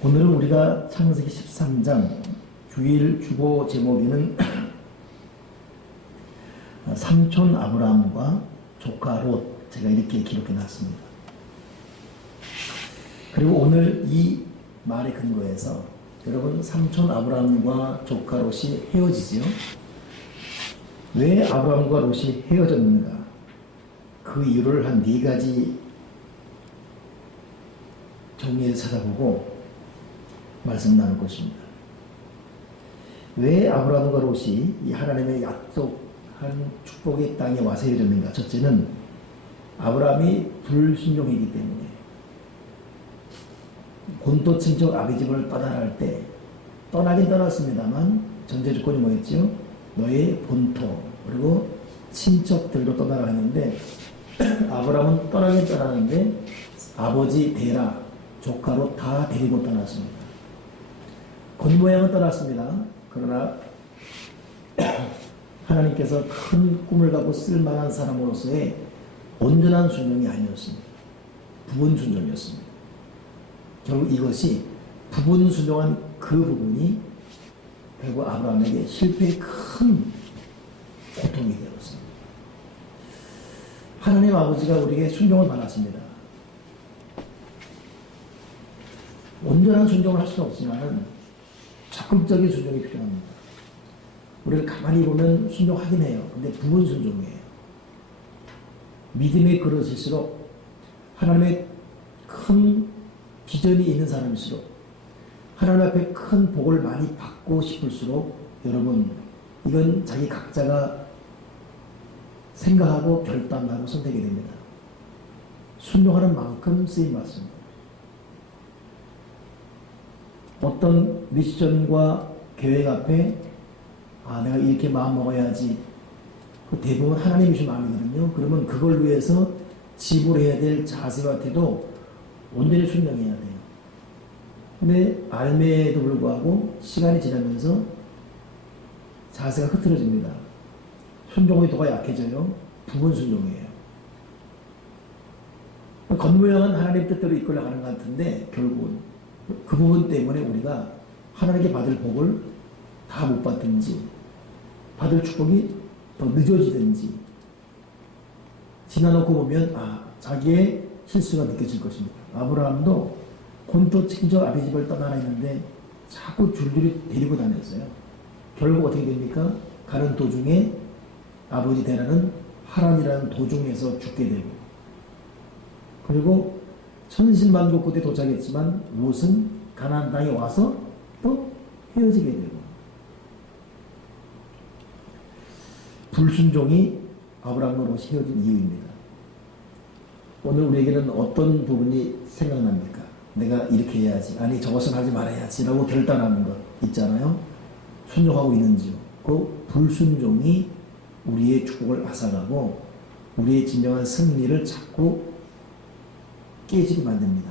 오늘은 우리가 창세기 13장 주일 주보 제목에는 삼촌 아브라함과 조카 롯, 제가 이렇게 기록해 놨습니다. 그리고 오늘 이 말의 근거에서 여러분, 삼촌 아브라함과 조카 롯이 헤어지지요. 왜 아브라함과 롯이 헤어졌는가? 그 이유를 한 4가지 정리해서 찾아보고 말씀 나눌 것입니다. 왜 아브라함과 롯이 이 하나님의 약속한 축복의 땅에 와서 헤어졌는가? 첫째는 아브라함이 불순종이기 때문에 본토 친척 아비 집을 떠나라 할 때 떠나긴 떠났습니다만 전제 조건이 뭐였죠? 너의 본토 그리고 친척들도 떠나라 했는데 아브라함은 떠나긴 떠나는데 아버지 데라 조카로 다 데리고 떠났습니다. 겉모양은 떠났습니다. 그러나 하나님께서 큰 꿈을 갖고 쓸만한 사람으로서의 온전한 순종이 아니었습니다. 부분 순종이었습니다. 결국 이것이 부분 순종한 그 부분이 결국 아브라함에게 실패의 큰 고통이 되었습니다. 하나님 아버지가 우리에게 순종을 받았습니다. 온전한 순종을 할 수는 없지만 적극적인 순종이 필요합니다. 우리가 가만히 보면 순종하긴 해요. 근데 부분 순종이에요. 믿음의 그릇일수록 하나님의 큰 비전이 있는 사람일수록 하나님 앞에 큰 복을 많이 받고 싶을수록 여러분, 이건 자기 각자가 생각하고 결단하고 선택이 됩니다. 순종하는 만큼 쓰임받습니다. 어떤 미션과 계획 앞에 내가 이렇게 마음 먹어야지, 그 대부분 하나님이 주신 마음이거든요. 그러면 그걸 위해서 지불해야 될 자세와 태도 온전히 순종해야 돼요. 근데 알매에도 불구하고 시간이 지나면서 자세가 흐트러집니다. 순종의 도가 약해져요. 부분 순종이에요. 겉모양은 하나님 뜻대로 이끌어 가는 것 같은데 결국은 그 부분 때문에 우리가 하나님께 받을 복을 다 못 받든지 받을 축복이 더 늦어지든지 지나놓고 보면 자기의 실수가 느껴질 것입니다. 아브라함도 본토 친척 아비 집을 떠나라 했는데 자꾸 줄줄이 데리고 다녔어요. 결국 어떻게 됩니까? 가는 도중에 아버지 데라는 하란이라는 도중에서 죽게 되고, 그리고 천신만고국에 도착했지만 롯은 가나안 땅에 와서 또 헤어지게 되고, 불순종이 아브라함과 롯이 헤어진 이유입니다. 오늘 우리에게는 어떤 부분이 생각납니까? 내가 이렇게 해야지, 아니 저것은 하지 말아야지 라고 결단하는 것 있잖아요. 순종하고 있는지요. 그 불순종이 우리의 축복을 앗아가고 우리의 진정한 승리를 자꾸 깨지게 만듭니다.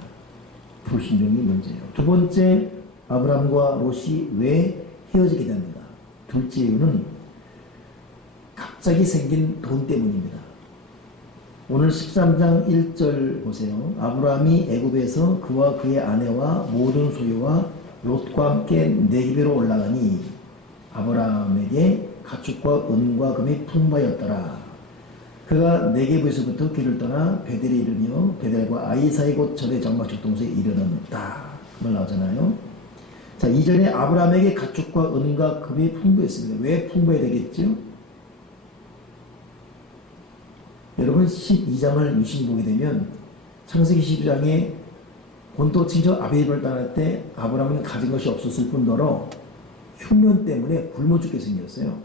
불순종이 문제예요. 두 번째, 아브라함과 롯이 왜 헤어지게 되는가? 둘째 이유는 갑자기 생긴 돈 때문입니다. 오늘 13장 1절 보세요. 아브라함이 애굽에서 그와 그의 아내와 모든 소유와 롯과 함께 네겝으로 올라가니 아브라함에게 가축과 은과 금이 풍부하였더라. 그가 네겝에서부터 길을 떠나 베델에 이르며 베델과 아이 사이 곧 절의 장막적 동서에 이르렀다. 그 말 나오잖아요. 자, 이전에 아브라함에게 가축과 은과 금이 풍부했습니다. 왜 풍부해야 되겠죠? 여러분, 12장을 유심히 보게 되면 창세기 12장에 본토 친척 아비집을 떠날 때 아브라함은 가진 것이 없었을 뿐더러 흉년 때문에 굶어 죽게 생겼어요.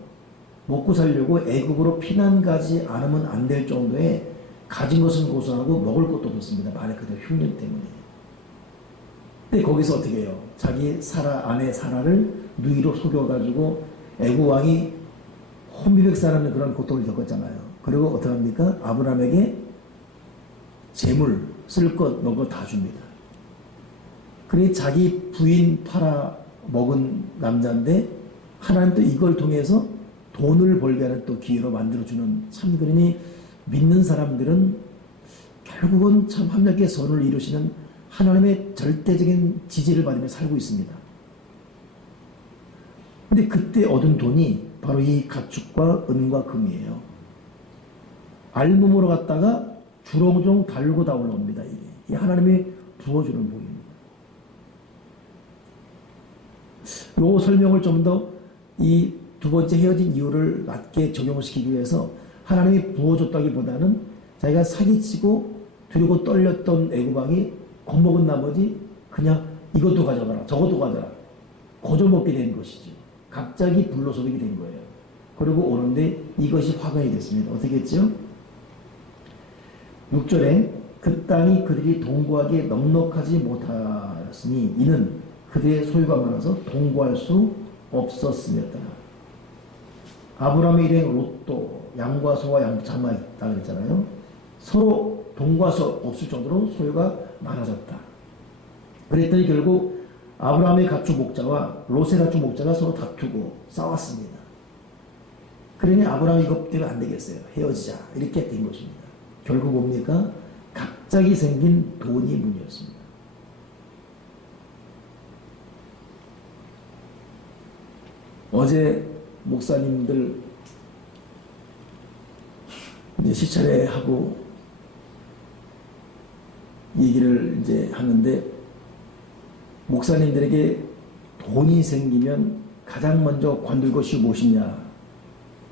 먹고 살려고 애굽으로 피난 가지 않으면 안 될 정도의 가진 것은 고사하고 먹을 것도 없었습니다. 말 그대로 흉년 때문에. 근데 거기서 어떻게 해요? 자기 아내 사라를 누이로 속여가지고 애굽 왕이 혼비백 사람의 그런 고통을 겪었잖아요. 그리고 어떻게 합니까? 아브라함에게 재물, 쓸 것, 먹을 것 다 줍니다. 그래 자기 부인 팔아 먹은 남자인데 하나님도 이걸 통해서 돈을 벌게 하는 또 기회로 만들어주는, 참 그러니 믿는 사람들은 결국은 참 합력의 선을 이루시는 하나님의 절대적인 지지를 받으며 살고 있습니다. 근데 그때 얻은 돈이 바로 이 가축과 은과 금이에요. 알몸으로 갔다가 주렁주렁 달고 다 올라옵니다. 이게 이 하나님이 부어주는 복입니다. 요 설명을 좀 더 이 두 번째 헤어진 이유를 맞게 적용을 시키기 위해서 하나님이 부어줬다기보다는 자기가 사기치고 두려고 떨렸던 애구방이 겁먹은 나머지 그냥 이것도 가져가라 저것도 가져라 거저먹게 된 것이지. 갑자기 불로소득이 된 거예요. 그리고 오는데 이것이 화근이 됐습니다. 어떻게 했죠? 6절에 그 땅이 그들이 동거하기에 넉넉하지 못하였으니 이는 그들의 소유가 많아서 동거할 수 없었음이었다. 아브라함의 일행 롯도 양과 소와 양차만 있다 그랬잖아요. 서로 동거할 수 없을 정도로 소유가 많아졌다. 그랬더니 결국 아브라함의 가축 목자와 롯의 가축 목자가 서로 다투고 싸웠습니다. 그러니 아브라함이 이것 때문에 안 되겠어요. 헤어지자 이렇게 된 것입니다. 결국 뭡니까? 갑자기 생긴 돈이 문제였습니다. 어제 목사님들 이제 시찰회 하고 얘기를 이제 하는데 목사님들에게 돈이 생기면 가장 먼저 관둘 것이 무엇이냐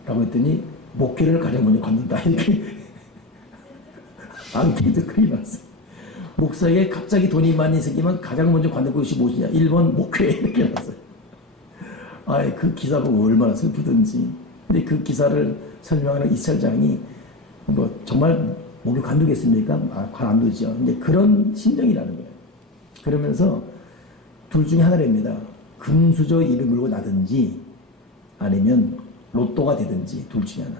라고 했더니 목회를 가장 먼저 관둔다 이렇게 앙케이트 글이 나왔어요. 목사에게 갑자기 돈이 많이 생기면 가장 먼저 관둘 것이 무엇이냐 1번 목회 이렇게 나왔어요. 아예 그 기사 보고 얼마나 슬프든지. 근데 그 기사를 설명하는 이철장이 뭐 정말 목에 관두겠습니까? 관 안 두죠. 근데 그런 심정이라는 거예요. 그러면서 둘 중에 하나입니다. 금수저 입에 물고 나든지 아니면 로또가 되든지 둘 중에 하나.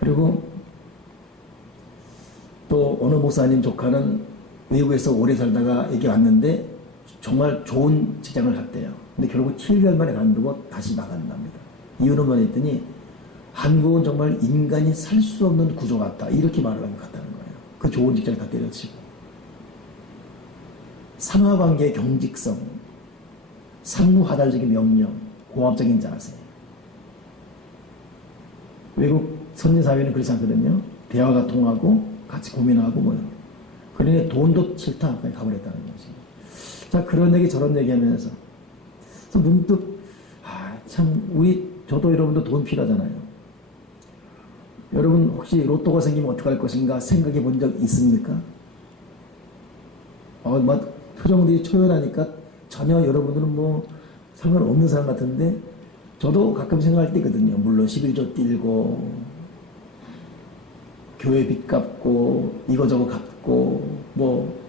그리고 또 어느 목사님 조카는 외국에서 오래 살다가 여기 왔는데 정말 좋은 직장을 갔대요. 근데 결국 7개월 만에 관두고 다시 나간답니다. 이유는 뭐냐 했더니 한국은 정말 인간이 살 수 없는 구조 같다. 이렇게 말을 하고 갔다는 거예요. 그 좋은 직장을 다 때려치고. 상하관계의 경직성, 상무하달적인 명령, 고압적인 자세. 외국 선진사회는 그렇지 않거든요. 대화가 통하고 같이 고민하고 뭐요. 그러니 돈도 싫다. 그냥 가버렸다는 거지. 자, 그런 얘기 저런 얘기 하면서 문득 참 저도 여러분도 돈 필요하잖아요. 여러분 혹시 로또가 생기면 어떻게 할 것인가 생각해 본 적 있습니까? 막 표정들이 초연하니까 전혀 여러분들은 뭐 상관없는 사람 같은데 저도 가끔 생각할 때 있거든요. 물론 11조 뛸고 교회 빚 갚고 이거저거 갚고 뭐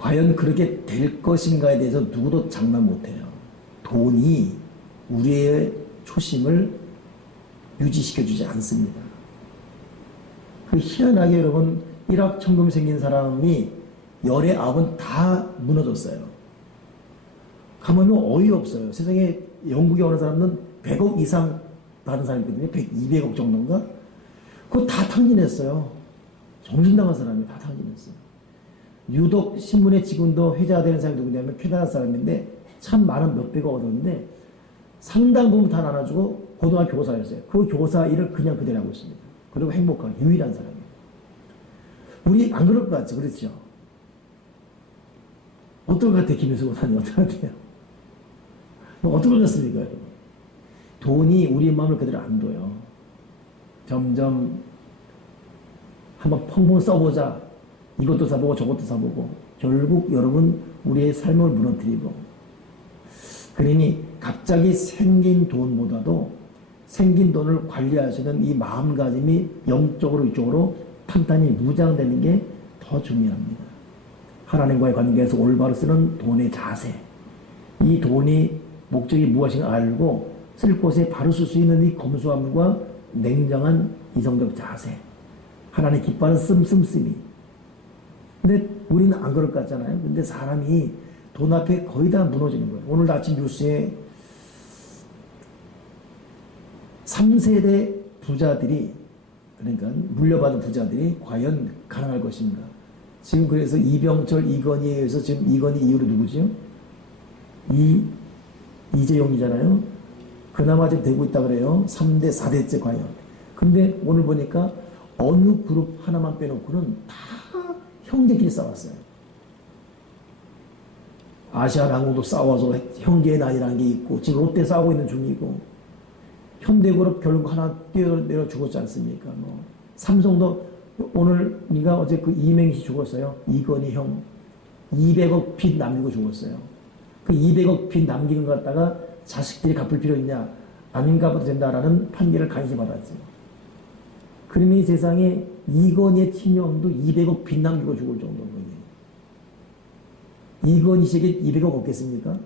과연 그렇게 될 것인가에 대해서 누구도 장담 못해요. 돈이 우리의 초심을 유지시켜주지 않습니다. 그 희한하게 여러분 1억 천금 생긴 사람이 열의 아홉은 다 무너졌어요. 가만히 어이없어요. 세상에 영국에 오는 사람은 100억 이상 받은 사람이 있거든요. 200억 정도인가? 그거 다 탕진했어요. 정신나간 사람이 다 탕진했어요. 유독 신문에 지금도 회자가 되는 사람이 누구냐면 캐나다 사람인데 참 많은 몇백억 얻었는데 상당 부분 다 나눠주고 고등학교 교사였어요. 그 교사 일을 그냥 그대로 하고 있습니다. 그리고 행복한 유일한 사람이에요. 우리 안 그럴 것 같죠? 그렇죠? 어떨 것 같아요? 김일수 고사님 어떨 것 같아요? 어떨 것 같습니까? 여러분? 돈이 우리 마음을 그대로 안 둬요. 점점 한번 펑펑 써보자. 이것도 사보고 저것도 사보고 결국 여러분 우리의 삶을 무너뜨리고 그러니 갑자기 생긴 돈보다도 생긴 돈을 관리하시는 이 마음가짐이 영적으로 이쪽으로 탄탄히 무장되는 게 더 중요합니다. 하나님과의 관계에서 올바로 쓰는 돈의 자세, 이 돈이 목적이 무엇인가 알고 쓸 곳에 바로 쓸 수 있는 이 검소함과 냉정한 이성적 자세, 하나님 기뻐하는 씀씀씀이. 근데 우리는 안 그럴 것 같잖아요. 근데 사람이 돈 앞에 거의 다 무너지는 거예요. 오늘 아침 뉴스에 3세대 부자들이 그러니까 물려받은 부자들이 과연 가능할 것인가. 지금 그래서 이병철, 이건희에 의해서 지금 이건희 이후로 누구죠? 이재용이잖아요. 그나마 지금 되고 있다 그래요. 3대, 4대째 과연. 근데 오늘 보니까 어느 그룹 하나만 빼놓고는 다 형제끼리 싸웠어요. 아시아나항공도 싸워서 형제의 난이라는 게 있고, 지금 롯데 싸우고 있는 중이고, 현대그룹 결국 하나 뛰어내려 죽었지 않습니까? 뭐 삼성도 오늘인가 어제 그 이맹희 죽었어요. 이건희 형 200억 빚 남기고 죽었어요. 그 200억 빚 남기는 것 갖다가 자식들이 갚을 필요 있냐? 안 갚아도 된다라는 판결을 간신히 받았죠. 그러니 세상에 이건희의 친형도 200억 빚 남기고 죽을 정도인 이건희 씨에게 200억 없겠습니까?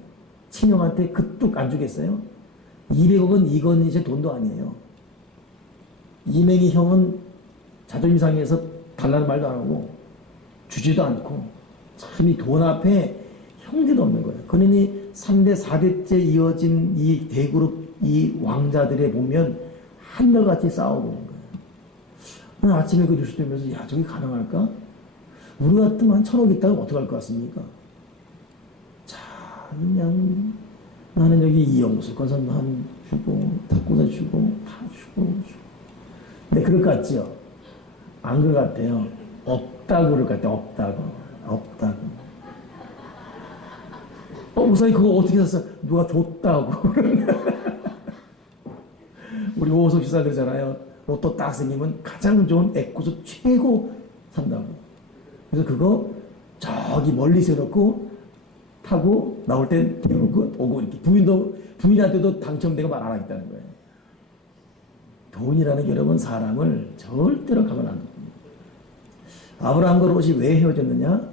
친형한테 그 뚝 안 주겠어요? 200억은 이건희 씨의 돈도 아니에요. 이맹희 형은 자존심 상해서 달라는 말도 안 하고 주지도 않고 참 이 돈 앞에 형제도 없는 거예요. 그러니 3대 4대째 이어진 이 대그룹 이 왕자들에 보면 한결같이 싸우고 오는 거예요. 오늘 아침에 그 뉴스 들으면서 야 저게 가능할까? 우리 같으면 한 1,000억 있다가 어떻게 할 것 같습니까? 자 그냥 나는 여기 이영수 건설 한 주고 탁구사 주고 다 주고 근데 그럴 것 같지요? 안 그럴 것 같아요. 없다고 그럴 것 같아요. 없다고. 우사히 그거 어떻게 샀어? 누가 줬다고. 우리 오호섭 시사 그러잖아요. 로또 딱 생기면 가장 좋은 애꿎을 최고 산다고. 그래서 그거 저기 멀리 세워놓고 타고 나올 때 태워놓고 오고 이렇게 부인한테도 당첨되고 말 안 하겠다는 거예요. 돈이라는 게 여러분 사람을 절대로 가만 안 둡니다. 아브라함과 롯이 왜 헤어졌느냐?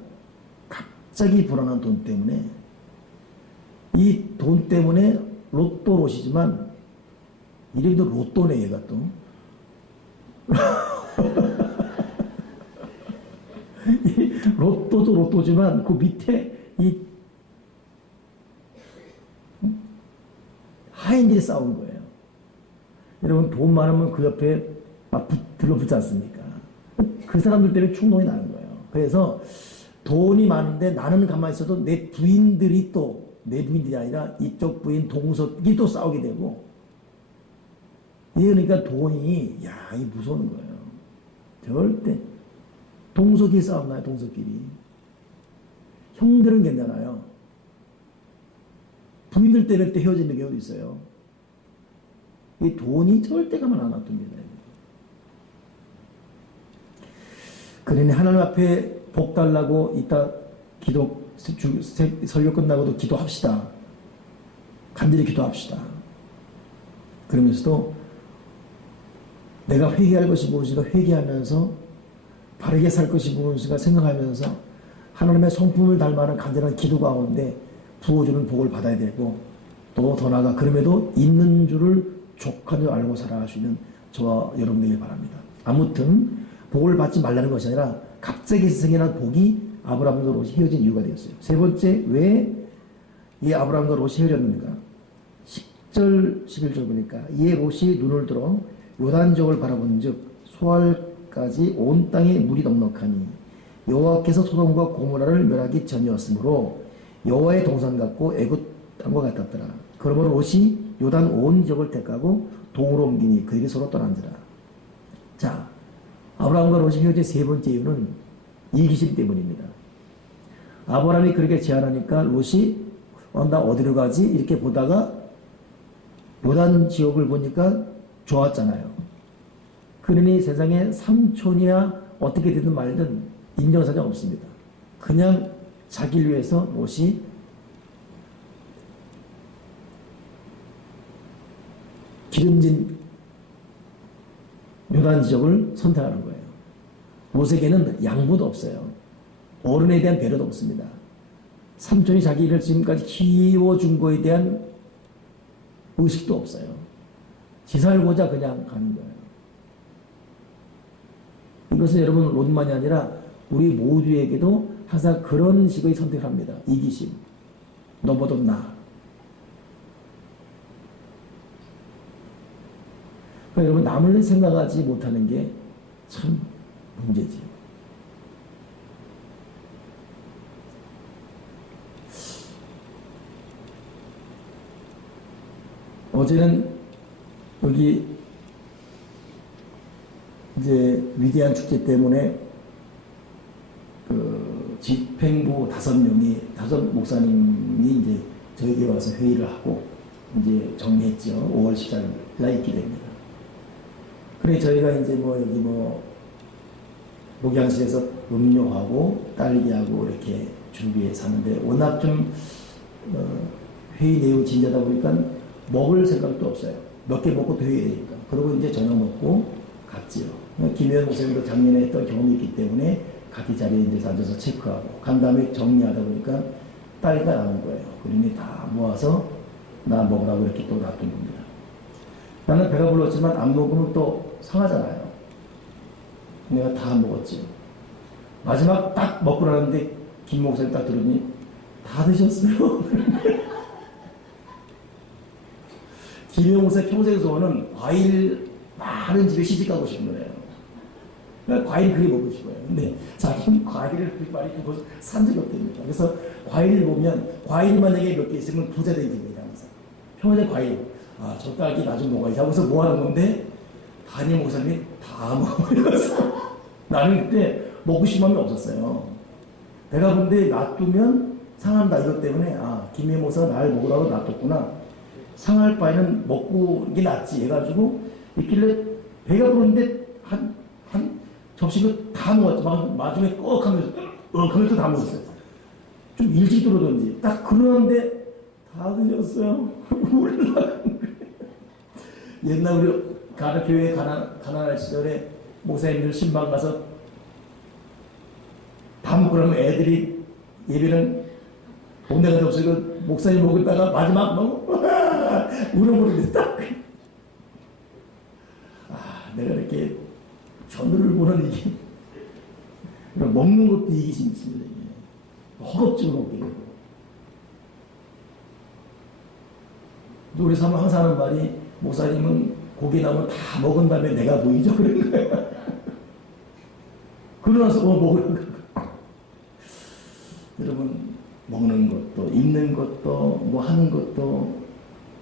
갑자기 불어난 돈 때문에. 이 돈 때문에 로또 롯이지만 이름도 로또네 얘가 또. 이 로또도 로또지만 그 밑에 이 하인들이 싸운 거예요. 여러분 돈 많으면 그 옆에 막 들러붙지 않습니까? 그 사람들 때문에 충동이 나는 거예요. 그래서 돈이 많은데 나는 가만히 있어도 내 부인들이 또 내 부인들이 아니라 이쪽 부인 동석이 또 싸우게 되고 그러니까 돈이 이 무서운 거예요. 절대 동석이 싸움나요. 동석끼리 형들은 괜찮아요. 부인들 때문에 또 헤어지는 경우도 있어요. 이 돈이 절대 가만 안 놔둡니다. 그러니 하나님 앞에 복 달라고 이따 기도 설교 끝나고도 기도합시다. 간절히 기도합시다. 그러면서도 내가 회개할 것이 무엇인가 회개하면서 바르게 살 것이 무엇인가 생각하면서 하나님의 성품을 닮아는 간절한 기도 가운데 부어주는 복을 받아야 되고 또 더 나아가 그럼에도 있는 줄을 족한 줄 알고 살아갈 수 있는 저와 여러분 되길 바랍니다. 아무튼 복을 받지 말라는 것이 아니라 갑자기 생겨난 복이 아브라함과 롯이 헤어진 이유가 되었어요. 세 번째, 왜 이 아브라함과 롯이 헤어졌는가? 10절, 11절 보니까 이에 롯이 눈을 들어 요단족을 바라본 즉 소알까지 온 땅에 물이 넉넉하니 여호와께서 소돔과 고모라를 멸하기 전이었으므로 여호와의 동산 같고 애굽 땅과 같았더라. 그러므로 롯이 요단 온 지역을 택하고 동으로 옮기니 그들이 서로 떠난지라. 자, 아브라함과 롯이 헤어진 세 번째 이유는 이기심 때문입니다. 아브라함이 그렇게 제안하니까 롯이 나 어디로 가지? 이렇게 보다가 요단 지역을 보니까 좋았잖아요. 그러니 세상에 삼촌이야 어떻게 되든 말든 인정사정 없습니다. 그냥 자기를 위해서 롯이 기름진 요단 지역을 선택하는 거예요. 롯에게는 양보도 없어요. 어른에 대한 배려도 없습니다. 삼촌이 자기를 지금까지 키워준 거에 대한 의식도 없어요. 지 살고자 그냥 가는 거예요. 이것은 여러분 롯만이 아니라 우리 모두에게도 항상 그런 식의 선택을 합니다. 이기심. 너보다 나. 그러니까 여러분 남을 생각하지 못하는 게 참 문제지요. 어제는 여기 이제 위대한 축제 때문에 그 집행부 5명이, 5 목사님이 이제 저에게 와서 회의를 하고 이제 정리했죠. 5월 14일 날 있게 됩니다. 그래 저희가 이제 뭐 여기 뭐 목양실에서 음료하고 딸기하고 이렇게 준비해서 하는데 워낙 좀 회의 내용이 진지하다 보니까 먹을 생각도 없어요. 몇 개 먹고 되어야 되니까. 그리고 이제 저녁 먹고 갔지요. 김혜연 목사님도 작년에 했던 경험이 있기 때문에 각기 자리에 이제 앉아서 체크하고 간 다음에 정리하다 보니까 딸기가 나온 거예요. 그러니 다 모아서 나 먹으라고 이렇게 또 놔둔 겁니다. 나는 배가 불렀지만 안 먹으면 또 상하잖아요. 내가 다 먹었지. 마지막 딱 먹고 나는데 김 목사님 딱 들으니 다 드셨어요. 김영 목사님 평생 소원은 과일 많은 집에 시집가고 싶은 거예요. 그러니까 과일 그리 먹고 싶어요. 근데 자기는 과일을 그렇게 많이 두고 산 적이 없답니다. 그래서 과일을 보면 과일 만약에 몇 개 있으면 부자 되는 기분이다. 항상. 평생 과일. 아, 저 딸기 나중 먹어야지 하고서 뭐 하는 건데 담임 목사님이 다 먹어버렸어. 나는 그때 먹고 싶은 마음이 없었어요. 내가 근데 놔두면 상한다 이것 때문에 아, 김혜 목사가 날 먹으라고 놔뒀구나. 상할 바에는 먹고 이게 낫지 해가지고 있길래 배가 부르는데 한 접시를 다 먹었지. 마지막에 꺽 하면서 하면서 다 먹었어요. 좀 일찍 들어오던지 딱 그러는데 다 드셨어요. 울라는 거예요. 옛날 우리 교회 가난할 시절에 목사님들 신방 가서 다 먹고 나면 애들이 예배는 동네가 없어서 목사님 먹었다가 마지막 뭐 울어버리는데 딱 내가 이렇게 전우를 보는 이게 먹는 것도 이기심이 있습니다. 허겁지겁 먹게 되고 우리 사람 항상 하는 말이 목사님은 고기 나오면 다 먹은 다음에 내가 보이죠 그런 거예요. 그러나서 먹으라는 거예요. 여러분 먹는 것도 입는 것도 뭐 하는 것도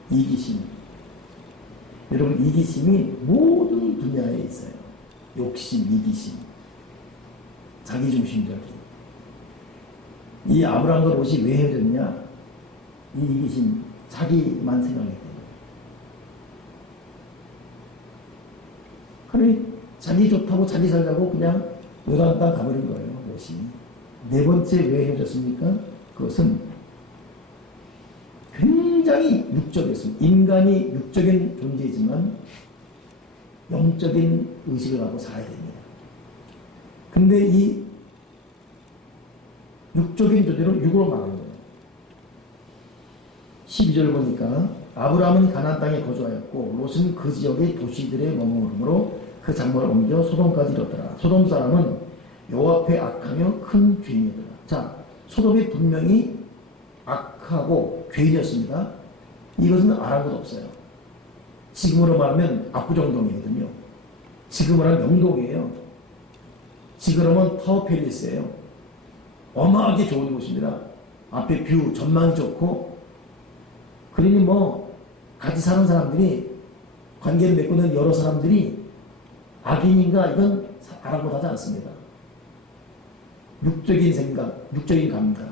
이기심. 여러분 이기심이 모든 분야에 있어요. 욕심, 이기심, 자기중심적인. 이 아브라함과 롯이 왜 헤어졌냐? 이 이기심, 자기만 생각하기 때문에. 그래 자기 좋다고 자기 살자고 그냥 요단 땅 가버린 거예요. 롯이. 네 번째 왜 헤어졌습니까? 그것은 굉장히 육적이었습니다. 인간이 육적인 존재이지만 영적인 의식을 갖고 살아야 됩니다. 근데 이 육적인 존재로 육으로 말하는 거예요. 12절 보니까 아브라함은 가나안 땅에 거주하였고 롯은 그 지역의 도시들에 머무르므로 그 장막을 옮겨 소돔까지 이르더라. 소돔 사람은 여호와 앞에 악하며 큰 죄인이더라. 자, 소돔이 분명히 악하고 죄인이었습니다. 이것은 아랑곳 없어요. 지금으로 말하면 압구정동이거든요. 지금으로 하면 영동이에요. 지금으로 하면 타워팰리스예요. 어마하게 좋은 곳입니다. 앞에 뷰, 전망이 좋고 그러니 뭐 같이 사는 사람들이 관계를 맺고 있는 여러 사람들이 악인인가 이건 아랑곳하지 않습니다. 육적인 생각, 육적인 감각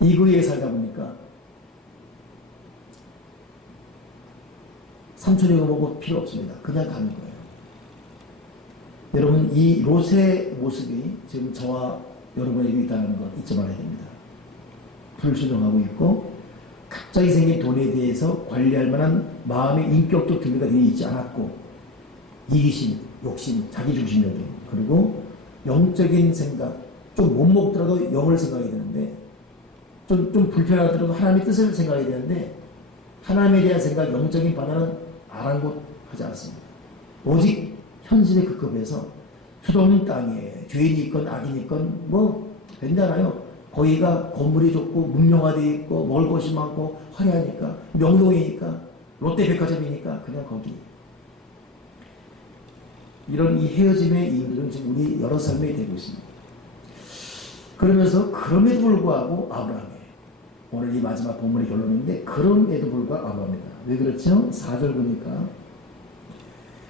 이거에 살다 보니까 삼촌이 보고 필요 없습니다. 그냥 가는 거예요. 여러분 이 롯의 모습이 지금 저와 여러분에게 있다는 것 잊지 말아야 됩니다. 불순종하고 있고 갑자기 생긴 돈에 대해서 관리할 만한 마음의 인격적 준비가 되어 있지 않았고 이기심, 욕심, 자기중심적인 그리고 영적인 생각 좀 못 먹더라도 영을 생각해야 되는데 좀 불편하더라도 하나님의 뜻을 생각해야 되는데 하나님에 대한 생각, 영적인 반응은 아랑곳하지 않습니다. 오직 현실에 급급해서 수도원 땅에 죄인이 있건 악인이 있건 뭐 괜찮아요. 거기가 건물이 좋고 문명화되어 있고 먹을 것이 많고 화려하니까 명동이니까 롯데백화점이니까 그냥 거기. 이런 이 헤어짐의 이유들은 지금 우리 여러 삶에 되고 있습니다. 그러면서 그럼에도 불구하고 아브라함이 오늘 이 마지막 본문의 결론인데 그럼에도 불구하고 아브라함이다. 왜 그렇죠? 4절 보니까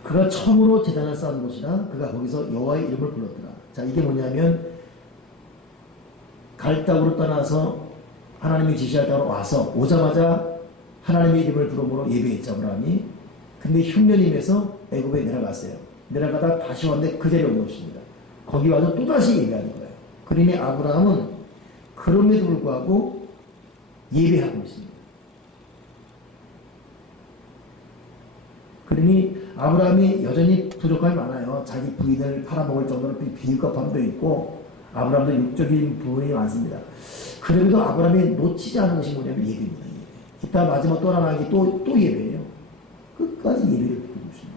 그가 처음으로 제단을 쌓은 곳이라 그가 거기서 여호와의 이름을 불렀더라. 자, 이게 뭐냐면 갈 땅으로 떠나서 하나님이 지시할 땅으로 와서 오자마자 하나님의 이름을 부름으로 예배했죠, 아브라함이. 근데 흉년임에서 애굽에 내려갔어요. 내려가다 다시 왔는데 그 자리에 온 것입니다. 거기 와서 또다시 예배하는 거예요. 그러니 아브라함은 그럼에도 불구하고 예배하고 있습니다. 그러니 아브라함이 여전히 부족함이 많아요. 자기 부인을 팔아먹을 정도로 비유값함도 있고 아브라함도 육적인 부분이 많습니다. 그래도 아브라함이 놓치지 않은 것이 뭐냐면 예배입니다. 예배. 이따 마지막 떠나가기 또 예배예요. 끝까지 예배를 드리고 있습니다.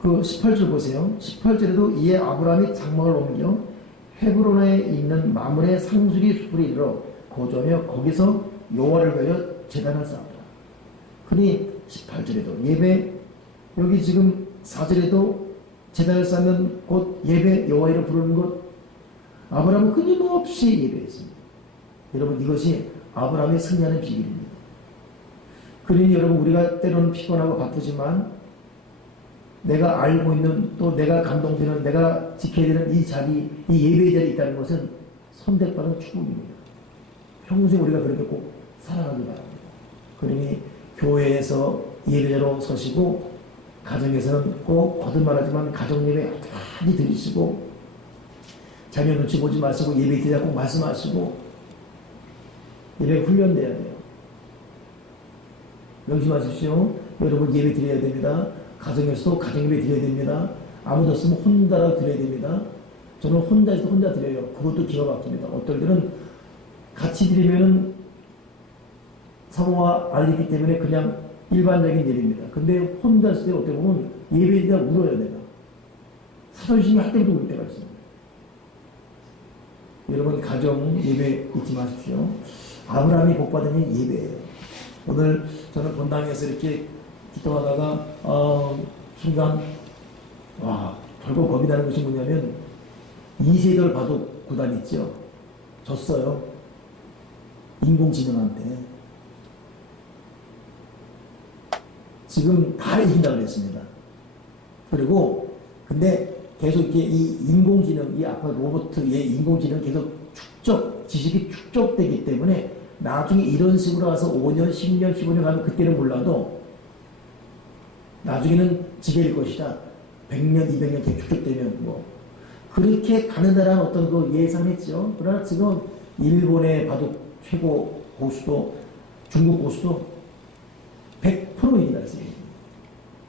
그 18절 보세요. 18절에도 이에 아브라함이 장막을 옮겨 헤브론에 있는 마므레 상수리 숲으로 이르러 거주하며 거기서 여호와를 위하여 제단을 쌓았더라. 그니 18절에도 예배, 여기 지금 4절에도 제단을 쌓는 곳 예배, 여호와 이름 부르는 곳, 아브라함은 끊임없이 예배했습니다. 여러분, 이것이 아브라함의 승리하는 비결입니다. 그러니 여러분, 우리가 때로는 피곤하고 바쁘지만 내가 알고 있는, 또 내가 감동되는, 내가 지켜야 되는 이 자리, 이 예배의 자리에 있다는 것은 선택받은 축복입니다. 평생 우리가 그렇게 꼭 살아가기 바랍니다. 그러니 교회에서 예배자로 서시고 가정에서는 꼭 거듭말하지만 가정예배 많이 드리시고 자녀 눈치 보지 마시고 예배 드리자 꼭 말씀하시고 예배 훈련돼야 돼요. 명심하십시오. 여러분 예배 드려야 됩니다. 가정에서도 가정예배 드려야 됩니다. 아무도 없으면 혼자라 드려야 됩니다. 저는 혼자서 혼자 드려요. 그것도 기가 막힙니다. 어떨 때는 같이 드리면은 사모가 알리기 때문에 그냥 일반적인 예배입니다. 근데 혼자 있을 때 어떻게 보면 예배에다 울어야 돼요. 사도심이 할 때도 울 때가 있습니다. 여러분 가정 예배 잊지 마십시오. 아브라함이 복받은 예배예요. 오늘 저는 본당에서 이렇게 기도하다가 순간 결국 겁이 나는 것이 뭐냐면 이세돌 바둑 구단 있죠. 졌어요. 인공지능한테. 지금 다 이긴다고 그랬습니다. 그리고 근데 계속 이렇게 이 인공지능, 이 아까 로봇의 인공지능 계속 지식이 축적되기 때문에 나중에 이런 식으로 와서 5년, 10년, 15년 가면 그때는 몰라도 나중에는 지배일 것이다. 100년, 200년 계속 축적되면 뭐 그렇게 가는다라는 어떤 그 예상했죠. 그러나 지금 일본의 바둑 최고 고수도 중국 고수도 100% 이긴다 했어요.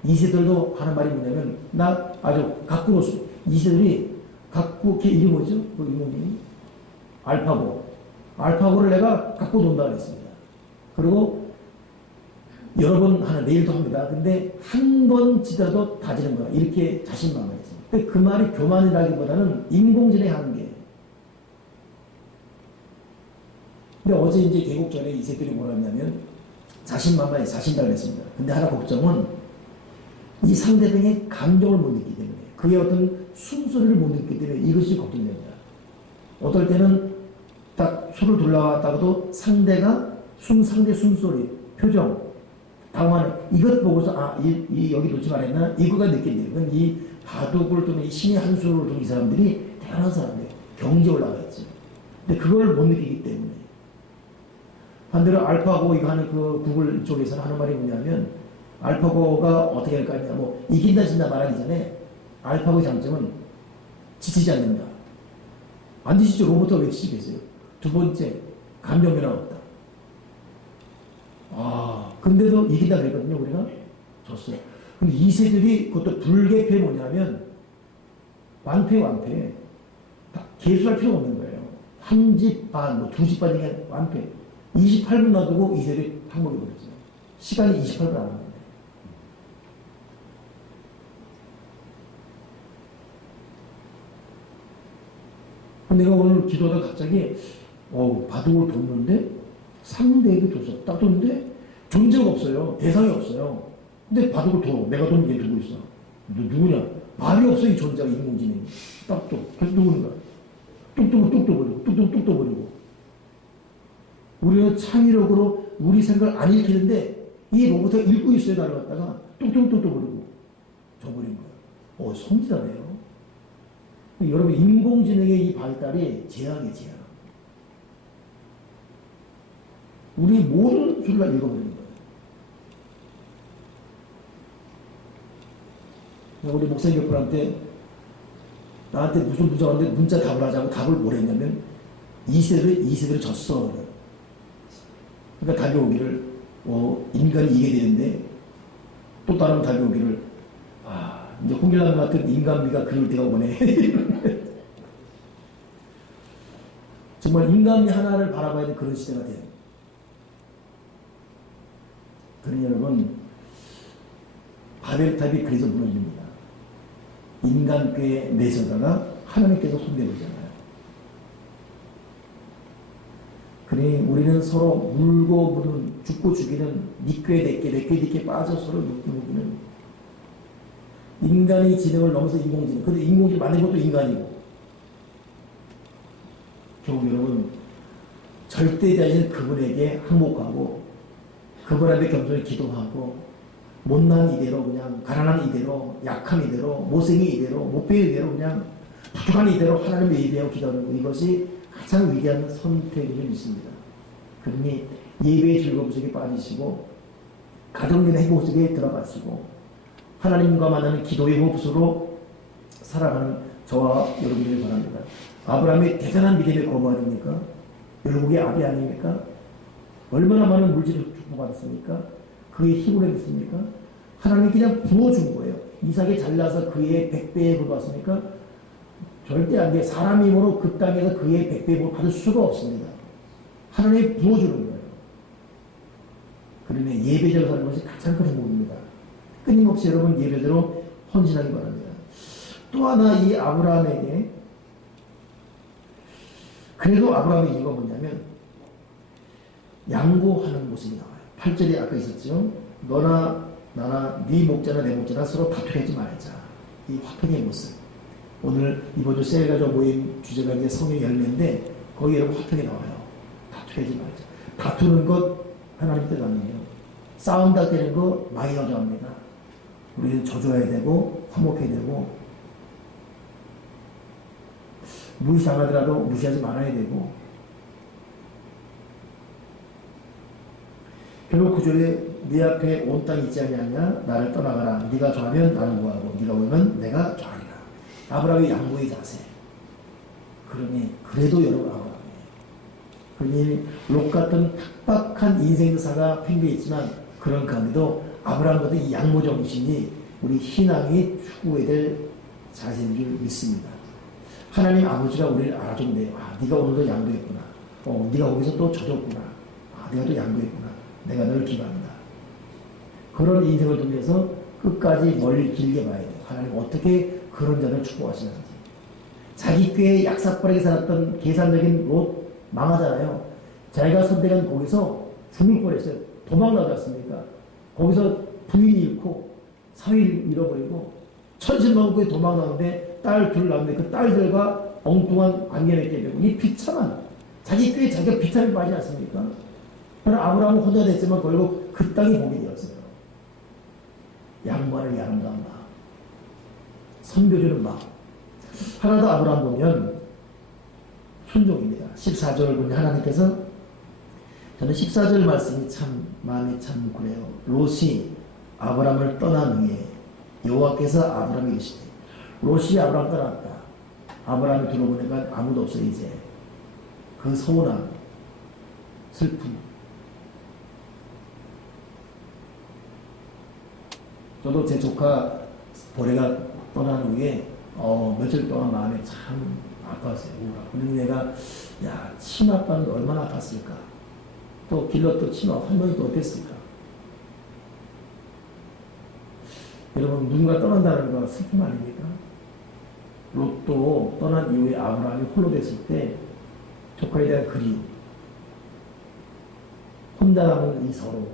이세돌도 하는 말이 뭐냐면 나 아주 각구로서 이세돌이 각구 걔 이름 뭐죠? 그 이름이 알파고를 내가 갖고 논다 그랬습니다. 그리고 여러 번 하는 내일도 합니다. 근데 한 번 지더라도 다지는 거야. 이렇게 자신만만 했습니다. 근데 그 말이 교만이라기보다는 인공지능이 하는 게. 근데 어제 이제 개국 전에 이세돌이 뭐라 했냐면 자신만만해 자신다 그랬습니다. 근데 하나 걱정은 이 상대방의 감정을 못 느끼기 때문에 그의 어떤 숨소리를 못 느끼기 때문에 이것이 걱정됩니다. 어떨 때는 딱 술을 둘러왔다가도 상대 숨소리, 표정, 당황하는 이것 보고서 여기 놓지 말았나? 이거가 느낀대요. 그건 이 바둑을 두는 이 신의 한 수를 두는 이 사람들이 대단한 사람이에요. 경지에 올라가 있죠. 근데 그걸 못 느끼기 때문에. 반대로 알파고 이거 하는 그 구글 쪽에서는 하는 말이 뭐냐면 알파고가 어떻게 할 거냐. 뭐 이긴다 진다 말하기 전에 알파고의 장점은 지치지 않는다. 안 지치죠. 로봇가 왜 지치겠어요? 두 번째, 감정변화가 없다. 근데도 이긴다 그랬거든요, 우리가. 졌어요. 근데 이세들이 그것도 불개패 뭐냐면, 완패. 개수할 필요가 없는 거예요. 한 집 반, 두 집 반 중에 완패. 28분 놔두고 이세들이 항복해버렸어요. 시간이 28분 안 남았는데. 내가 오늘 기도하다 갑자기 바둑을 뒀는데 상대에게 줬어. 딱 뒀는데 존재가 없어요. 대상이 없어요. 근데 바둑을 둬. 내가 돈 얘 두고 있어. 너 누구냐? 말이 없어, 이 존재가 인공지능이. 딱 둬. 계속 누구는 거야. 뚝뚝 버리고, 뚝뚝 버리고. 우리는 창의력으로 우리 생각을 안 읽히는데 이 로봇을 읽고 있어요. 나를 갖다가 뚝뚝 버리고 줘버린 거야. 성질하네요. 여러분, 인공지능의 이 발달이 재앙이에요, 재앙. 우리 모든 수를 다 읽어버리는 거예요. 우리 목사님 몇분한테 나한테 무슨 문제 왔는데 문자 답을 하자고 답을 뭘 했냐면 2세대를 졌어. 그러니까 답이 오기를 인간이 이게 되는데 또 다른 답이 오기를 이제 홍길남 같은 인간미가 그럴 때가 오네. 정말 인간미 하나를 바라봐야 되는 그런 시대가 돼요. 그러니 여러분, 바벨탑이 그래서 무너집니다. 인간꾀에 내서다가 하나님께서 손대보잖아요. 그러니 우리는 서로 물고 무는, 죽고 죽이는, 네 꾀, 내 꾀, 내 꾀, 네 꾀 빠져 서로 묶이는 인간의 지능을 넘어서 인공지능. 근데 인공지능 만든 것도 인간이고. 결국 여러분, 절대자인 그분에게 항복하고, 그분 앞에 겸손히 기도하고, 못난 이대로 그냥, 가난한 이대로, 약한 이대로, 못생긴 이대로, 못배운 이대로 그냥, 부족한 이대로 하나님을 예배하고 기도하는 것. 이것이 가장 위대한 선택을 믿습니다. 그러니 예배의 즐거움 속에 빠지시고, 가정의 행복 속에 들어가시고, 하나님과 만나는 기도의 호흡으로 살아가는 저와 여러분들이 바랍니다. 아브라함의 대단한 믿음의 거부 아닙니까? 열국의 아비 아닙니까? 얼마나 많은 물질을 축복받았습니까? 그의 힘으로 했습니까? 하나님이 그냥 부어준 거예요. 이삭이 잘나서 그의 100배의 복 받습니까? 절대 안 돼. 사람 힘으로 그 땅에서 그의 100배의 복을 받을 수가 없습니다. 하나님이 부어주는 거예요. 그러면 예배자로 사는 것이 가장 큰 행복입니다. 끊임없이 여러분 예배대로 헌신하기 바랍니다. 또 하나 이 아브라함에게, 그래도 아브라함의 이유가 뭐냐면 양보하는 모습이 나와요. 8절에 아까 있었죠. 너나 나나 네 목자나 내 목자나 서로 다투지 말자. 이 화평의 모습. 오늘 이번 주 셀가족 모임 주제가 이제 성령의 열매인데 거기 여러분 화평이 나와요. 다투지 말자. 다투는 것 하나님 뜻 아니에요. 싸운다 되는 거 많이 가져갑니다. 우리는 져줘야 되고 화목해야 되고 무시당하더라도 무시하지 말아야 되고, 결국 구절에 네 앞에 온 땅이 있지 아니하냐 나를 떠나가라. 네가 좋아하면 나는 구하고 네가 오면 내가 좋아하리라. 아브라함의 양보의 자세. 그러니 그래도 여러분 아브라함이에요. 그러니 롯 같은 팍팍한 인생사가 팽배해 있지만 그런 가운데도 아브라함보다 이 양보 정신이 우리 신앙이 추구해야 될 자세인 줄 믿습니다. 하나님 아버지가 우리를 알아준대요. 네가 오늘도 양보했구나. 네가 거기서 또 져줬구나. 내가 또 양보했구나. 내가 너를 기도한다. 그런 인생을 통해서 끝까지 멀리 길게 봐야 돼요. 하나님 어떻게 그런 자를 축복하시는지. 자기 꾀에 약삭빠르게 살았던 계산적인 롯 망하잖아요. 자기가 선택한 거기서 죽을 뻔했어요. 도망나지 않습니까? 거기서 부인 잃고 사위를 잃어버리고 천신만고에 도망가는데 딸 둘 낳는데 그 딸들과 엉뚱한 관계 맺게 되고 이 비참한 자기 꾀에 자기가 비참에 빠지지 않습니까? 그러나 아브라함은 혼자 됐지만 결국 그 땅이 복이 되었어요. 양보하는 아름다운 마음, 선별주는 마음. 하나 더 아브라함 보면 순종입니다. 14절을 보면 하나님께서, 저는 14절 말씀이 참 마음이 참 그래요. 롯이 아브라함을 떠난 후에 여호와께서 아브라함에게 이르시되, 롯이 아브라함 떠났다. 아브라함이 들어보니까 아무도 없어. 이제 그 서운함, 슬픔. 저도 제 조카 보레가 떠난 후에 며칠 동안 마음이 참 아팠어요. 그런데 내가 친아빠는 얼마나 아팠을까. 또 길러 또 친아 할머니 또 어땠을까. 여러분, 누군가 떠난다는 건 슬픔 아닙니까? 롯도 떠난 이후에 아브라함이 홀로 됐을 때 조카에 대한 그리움, 혼자 남은 이 서로,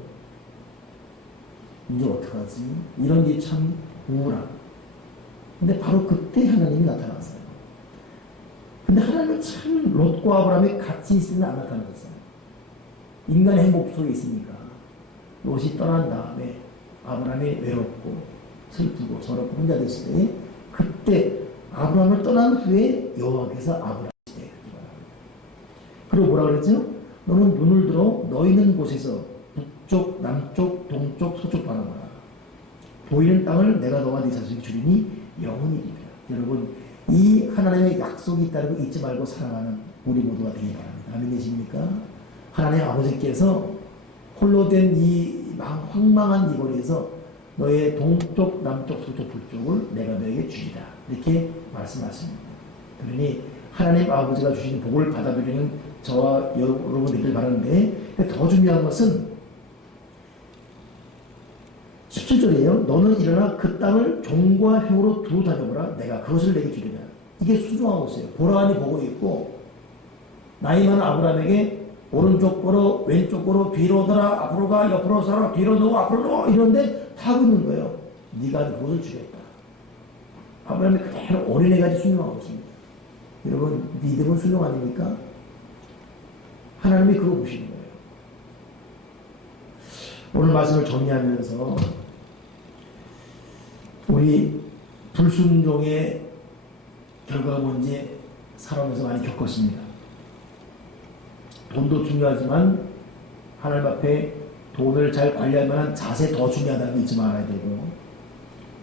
이제 어떡하지? 이런 게 참 우울함. 근데 바로 그때 하나님이 나타났어요. 근데 하나님은 참 롯과 아브라함이 같이 있으면 안 나타났어요. 인간의 행복 속에 있으니까. 롯이 떠난 다음에 아브라함이 외롭고 슬프고 서럽고 혼자 됐을 때, 그때 아브라함을 떠난 후에 여호와께서 아브라함을 시대에 그리고 뭐라 그랬죠? 너는 눈을 들어 너 있는 곳에서 북쪽, 남쪽, 동쪽, 서쪽 바라보라. 보이는 땅을 내가 너와 네 자식에게 주리니 영원히 이르리라. 여러분, 이 하나님의 약속이 있다는 거 잊지 말고 살아가는 우리 모두가 되기 바랍니다. 아멘이십니까? 하나님 아버지께서 홀로 된 이 황망한 이 거리에서 너의 동쪽, 남쪽, 서쪽, 북쪽을 내가 너에게 주리라. 이렇게 말씀하십니다. 그러니 하나님 아버지가 주신 복을 받아들이는 저와 여러분 되길 바라는데, 더 중요한 것은 17절이에요. 너는 일어나 그 땅을 종과 형으로 두루 다녀보라. 내가 그것을 내게 주리라. 이게 순종하고 있어요. 보라하니 보고 있고, 나이 많은 아브라함에게 오른쪽 보러 왼쪽 보러 뒤로 돌아 앞으로 가 옆으로 살아 뒤로 누워 앞으로 누워 이런데 다 하고 있는 거예요. 네가 그것을 주겠다. 아브라함이 그대로 어린애같이 순종하고 있습니다. 여러분, 믿음은 순종 아닙니까? 하나님이 그거 보시는 거예요. 오늘 말씀을 정리하면서 우리 불순종의 결과가 뭔지 살아오면서 많이 겪었습니다. 돈도 중요하지만 하나님 앞에 돈을 잘 관리할 만한 자세 더 중요하다는 거 잊지 말아야 되고,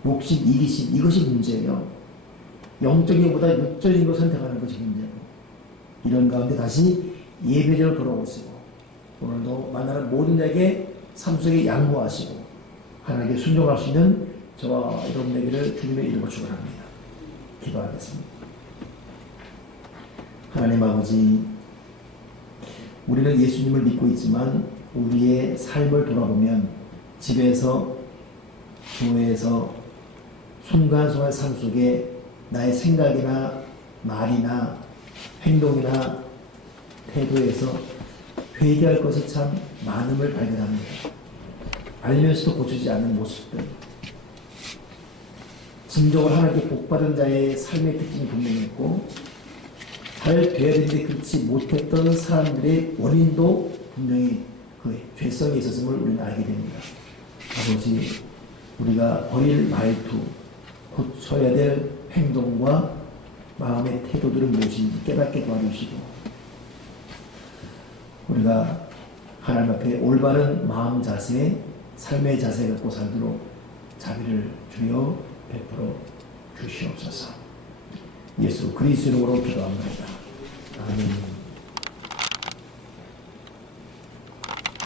욕심, 이기심, 이것이 문제예요. 영적인 것보다 육적인 걸 선택하는 것이 문제고, 이런 가운데 다시 예배자로 돌아오시고, 오늘도 만나는 모든 자에게 삶 속에 양보하시고 하나님께 순종할 수 있는 저와 여러분에게를 주님의 이름으로 축원합니다. 기도하겠습니다. 하나님 아버지, 우리는 예수님을 믿고 있지만 우리의 삶을 돌아보면 집에서, 교회에서, 순간순간 삶 속에 나의 생각이나 말이나 행동이나 태도에서 회개할 것이 참 많음을 발견합니다. 알면서도 고치지 않는 모습들, 진정으로 하나님께 복받은 자의 삶의 특징이 분명히 있고, 잘 돼야 되는데 그렇지 못했던 사람들의 원인도 분명히 그 죄성이 있었음을 우리는 알게 됩니다. 아버지, 우리가 버릴 말투, 고쳐야 될 행동과 마음의 태도들은 무엇인지 깨닫게 도와주시고, 우리가 하나님 앞에 올바른 마음 자세, 삶의 자세 갖고 살도록 자비를 주여 베풀어 주시옵소서. 예수 그리스도 이름으로 기도합니다. 아멘.